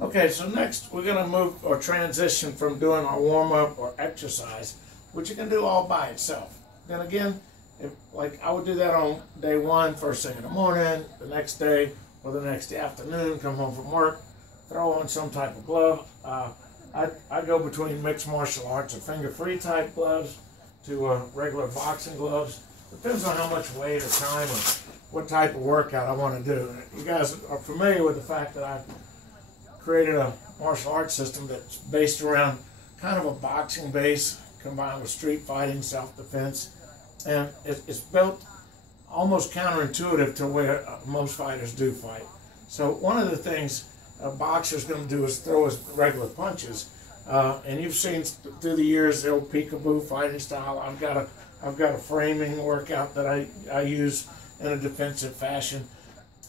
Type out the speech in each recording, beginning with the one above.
Okay, so next we're going to move or transition from doing our warm-up or exercise, which you can do all by itself. Then again, like I would do that on day one, first thing in the morning, the next day, or the next afternoon, come home from work, throw on some type of glove. I go between mixed martial arts or finger-free type gloves to regular boxing gloves. Depends on how much weight or time or what type of workout I want to do. You guys are familiar with the fact that I've created a martial arts system that's based around kind of a boxing base combined with street fighting, self-defense, and it's built almost counterintuitive to where most fighters do fight. So one of the things a boxer's going to do is throw his regular punches, and you've seen through the years the old peekaboo fighting style. I've got a framing workout that I use in a defensive fashion,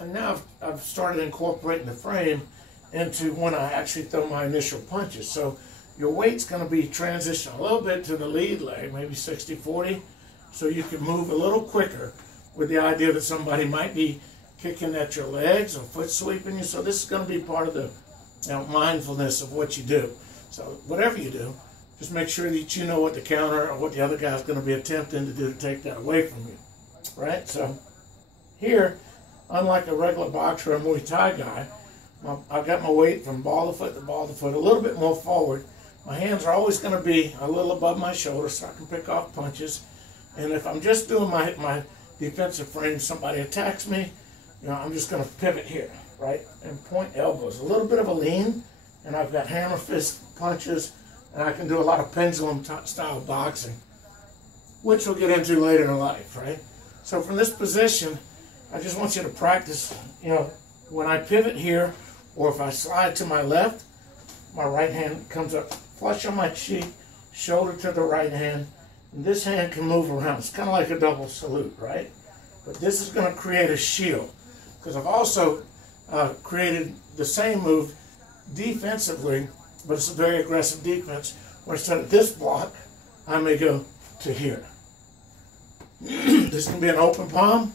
and now I've started incorporating the frame into when I actually throw my initial punches. So your weight's going to be transitioned a little bit to the lead leg, maybe 60-40, so you can move a little quicker with the idea that somebody might be kicking at your legs or foot sweeping you. So this is going to be part of the mindfulness of what you do. So whatever you do, just make sure that you know what the counter or what the other guy's going to be attempting to do to take that away from you, right? So here, unlike a regular boxer or Muay Thai guy, I've got my weight from ball of foot to ball of foot, a little bit more forward. My hands are always going to be a little above my shoulder so I can pick off punches. And if I'm just doing my defensive frame, somebody attacks me, I'm just going to pivot here, right? And point elbows. A little bit of a lean, and I've got hammer fist punches, and I can do a lot of pendulum style boxing, which we'll get into later in life, right? So from this position, I just want you to practice, when I pivot here, or if I slide to my left, my right hand comes up flush on my cheek, shoulder to the right hand, and this hand can move around. It's kind of like a double salute, right? But this is going to create a shield, because I've also created the same move defensively, but it's a very aggressive defense, where instead of this block, I may go to here. This can be an open palm,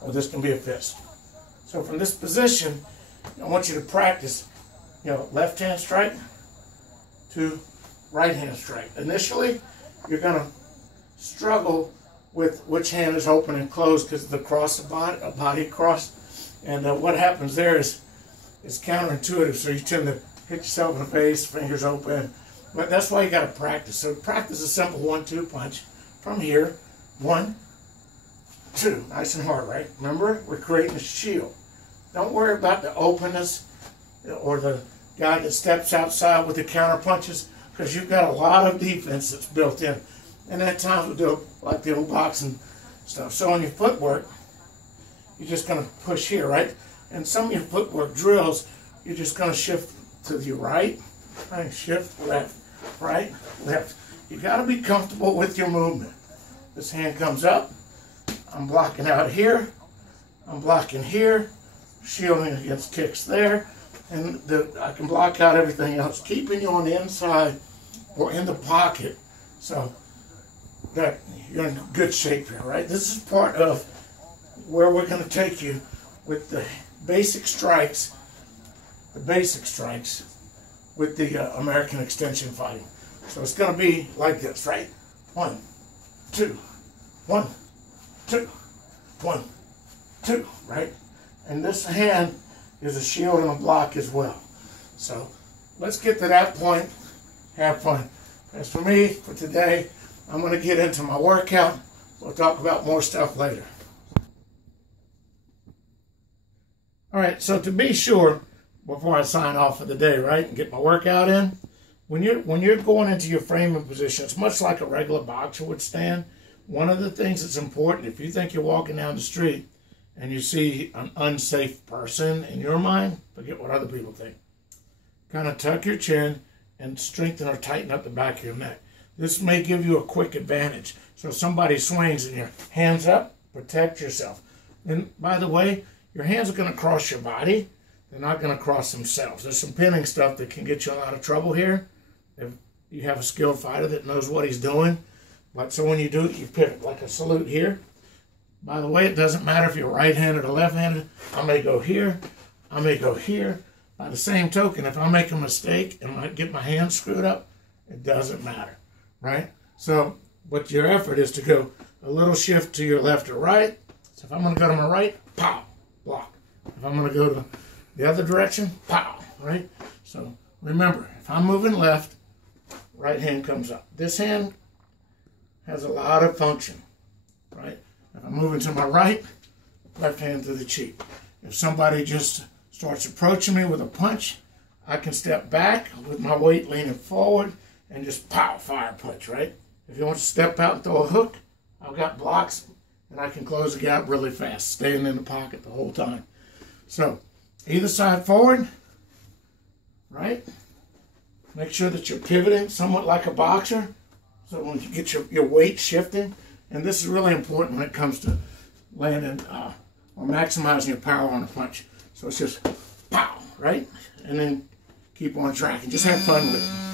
or this can be a fist. So from this position, I want you to practice, left hand strike to right hand strike. Initially, you're going to struggle with which hand is open and closed because of the cross of body cross. And what happens there is it's counterintuitive, so you tend to hit yourself in the face, fingers open. But that's why you got to practice. So practice a simple 1-2 punch from here. 1, 2, nice and hard, right? Remember, we're creating a shield. Don't worry about the openness or the guy that steps outside with the counter punches, because you've got a lot of defense that's built in. And at times we'll do like the old boxing stuff. So on your footwork, you're just going to push here, right? And some of your footwork drills, you're just going to shift to the right, and shift left, right, left. You got to be comfortable with your movement. This hand comes up. I'm blocking out here. I'm blocking here, shielding against kicks there, and I can block out everything else, keeping you on the inside or in the pocket, so that you're in good shape here, right? This is part of where we're going to take you with the basic strikes with the American extension fighting. So it's going to be like this, right? 1, 2, 1, 2, 1, 2, right? And this hand is a shield and a block as well. So let's get to that point. Have fun. As for me, for today, I'm going to get into my workout. We'll talk about more stuff later. All right, so to be sure, before I sign off for the day, right, and get my workout in, when you're going into your framing position, it's much like a regular boxer would stand. One of the things that's important, if you think you're walking down the street and you see an unsafe person in your mind, forget what other people think. Kind of tuck your chin and strengthen or tighten up the back of your neck. This may give you a quick advantage. So if somebody swings and your hands up, protect yourself. And by the way, your hands are going to cross your body. They're not going to cross themselves. There's some pinning stuff that can get you in a lot of trouble here if you have a skilled fighter that knows what he's doing. But so when you do it, you pivot like a salute here. By the way, it doesn't matter if you're right-handed or left-handed. I may go here. I may go here. By the same token, if I make a mistake and I get my hand screwed up, it doesn't matter, right? So, but your effort is to go a little shift to your left or right. So if I'm going to go to my right, pow, block. If I'm going to go to the other direction, pow, right? So remember, if I'm moving left, right hand comes up. This hand has a lot of function, right? If I'm moving to my right, left hand to the cheek. If somebody just starts approaching me with a punch, I can step back with my weight leaning forward and just pow, fire punch, right? If you want to step out and throw a hook, I've got blocks and I can close the gap really fast, staying in the pocket the whole time. So either side forward, right? Make sure that you're pivoting somewhat like a boxer. So when you get your weight shifting, and this is really important when it comes to landing or maximizing your power on a punch. So it's just pow, right? And then keep on tracking. Just have fun with it.